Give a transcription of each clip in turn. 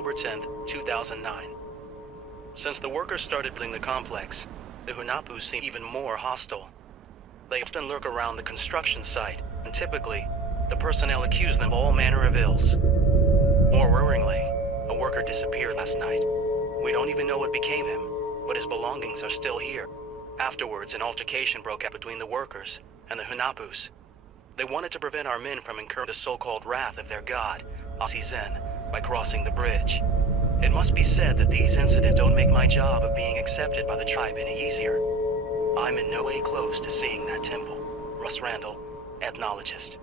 October 10th, 2009. Since the workers started building the complex, the Hunapus seem even more hostile. They often lurk around the construction site, and typically, the personnel accuse them of all manner of ills. More worryingly, a worker disappeared last night. We don't even know what became of him, but his belongings are still here. Afterwards, an altercation broke out between the workers and the Hunapus. They wanted to prevent our men from incurring the so-called wrath of their god, isnt, by crossing the bridge. It must be said that these incidents don't make my job of being accepted by the tribe any easier. I'm in no way close to seeing that temple. Russ Randall, ethnologist.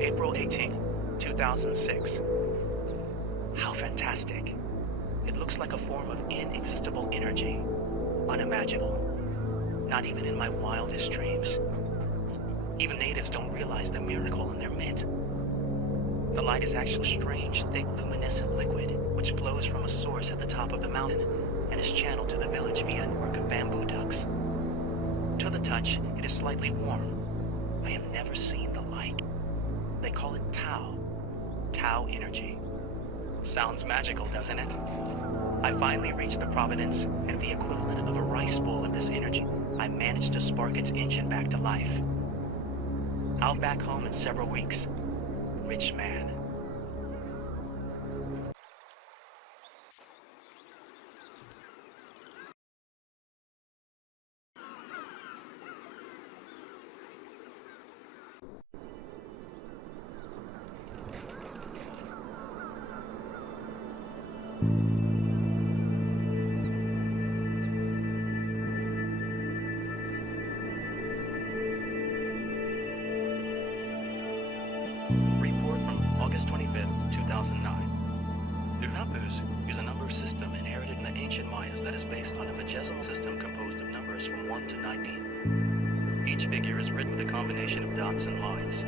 April 18th, 2006. How fantastic. It looks like a form of inexistible energy. Unimaginable. Not even in my wildest dreams. Even natives don't realize the miracle in their midst. The light is actually a strange, thick, luminescent liquid which flows from a source at the top of the mountain and is channeled to the village via a network of bamboo ducts. To the touch, it is slightly warm. I have never seen the like. They call it Tau. Tau energy. Sounds magical, doesn't it? I finally reached the Providence, and the equivalent of a rice bowl of this energy, I managed to spark its engine back to life. I'll be back home in several weeks. Rich man. Report from August 25th, 2009. The Hunapus use a number system inherited in the ancient Mayas that is based on a vigesimal system composed of numbers from 1 to 19. Each figure is written with a combination of dots and lines.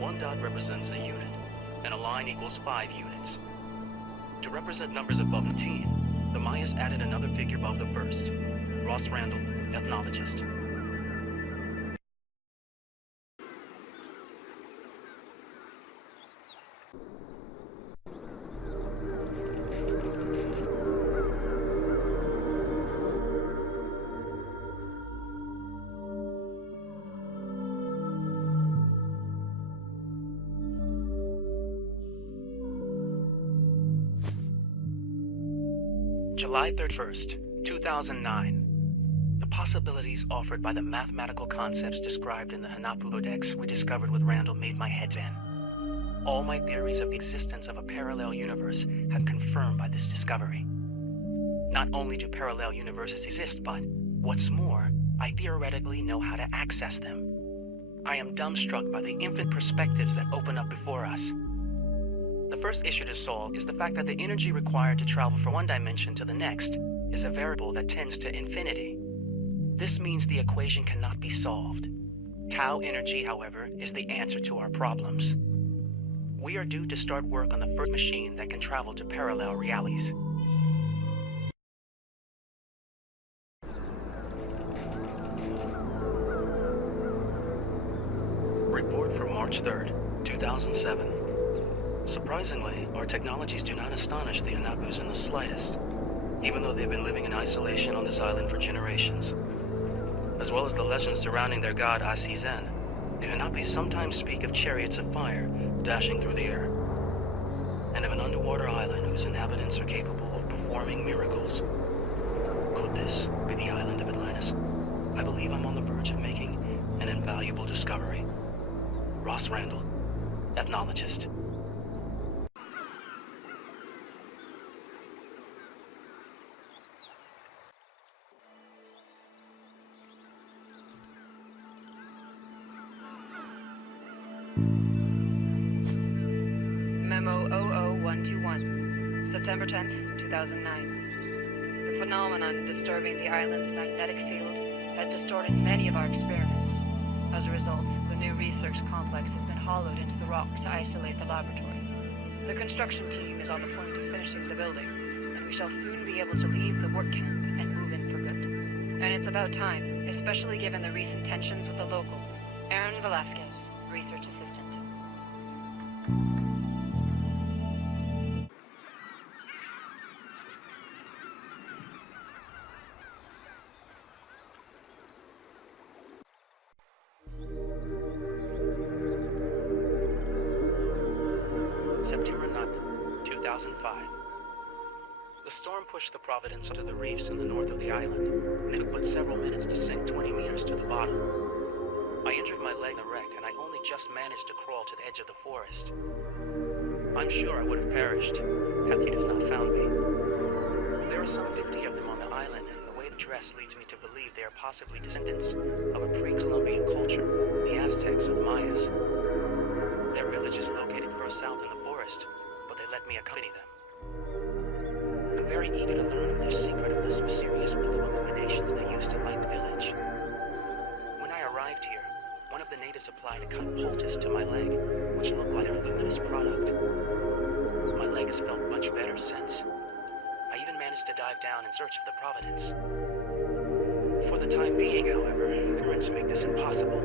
One dot represents a unit, and a line equals 5 units. To represent numbers above 19, the Mayas added another figure above the first. Ross Randall, ethnologist. July 31st, 2009. The possibilities offered by the mathematical concepts described in the Hunapu Codex we discovered with Randall made my head spin. All my theories of the existence of a parallel universe have been confirmed by this discovery. Not only do parallel universes exist, but, what's more, I theoretically know how to access them. I am dumbstruck by the infinite perspectives that open up before us. The first issue to solve is the fact that the energy required to travel from one dimension to the next is a variable that tends to infinity. This means the equation cannot be solved. Tau energy, however, is the answer to our problems. We are due to start work on the first machine that can travel to parallel realities. Report from March 3rd, 2007. Surprisingly, our technologies do not astonish the Hunapus in the slightest, even though they've been living in isolation on this island for generations. As well as the legends surrounding their god isnt, the Hunapus sometimes speak of chariots of fire dashing through the air, and of an underwater island whose inhabitants are capable of performing miracles. Could this be the island of Atlantis? I believe I'm on the verge of making an invaluable discovery. Ross Randall, ethnologist. Memo 00121, September 10th, 2009. The phenomenon disturbing the island's magnetic field has distorted many of our experiments. As a result, the new research complex has been hollowed into the rock to isolate the laboratory. The construction team is on the point of finishing the building, and we shall soon be able to leave the work camp and move in for good. And it's about time, especially given the recent tensions with the locals. Aaron Velasquez, Research Assistant. September 9th, 2005. The storm pushed the Providence onto the reefs in the north of the island, and it took but several minutes to sink 20 meters to the bottom. I injured my leg in the wreck, and I only just managed to crawl to the edge of the forest. I'm sure I would have perished had he has not found me. There are some 50 of them on the island, and the way they dress leads me to believe they are possibly descendants of a pre-Columbian culture, the Aztecs or the Mayas. Their village is located far south in the forest, but they let me accompany them. I'm very eager to learn of their secret of this mysterious blue illuminations they use to light the village. When I arrived here, one of the natives applied a cotton poultice to my leg, which looked like a luminous product. My leg has felt much better since. I even managed to dive down in search of the Providence. For the time being, however, currents make this impossible.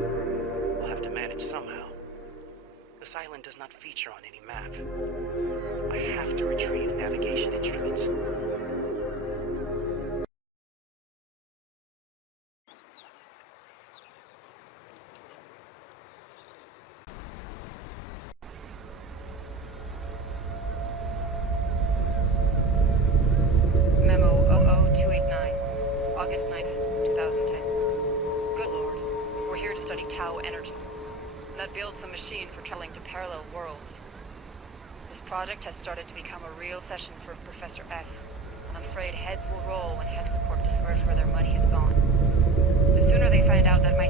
We'll have to manage somehow. This island does not feature on any map. I have to retrieve navigation instruments. Memo 00289, August 9th, 2010. Good Lord, we're here to study Tau energy. That builds a machine for traveling to parallel worlds. This project has started to become a real session for Professor F. I'm afraid heads will roll when Hexacorp discovers where their money has gone. The sooner they find out that my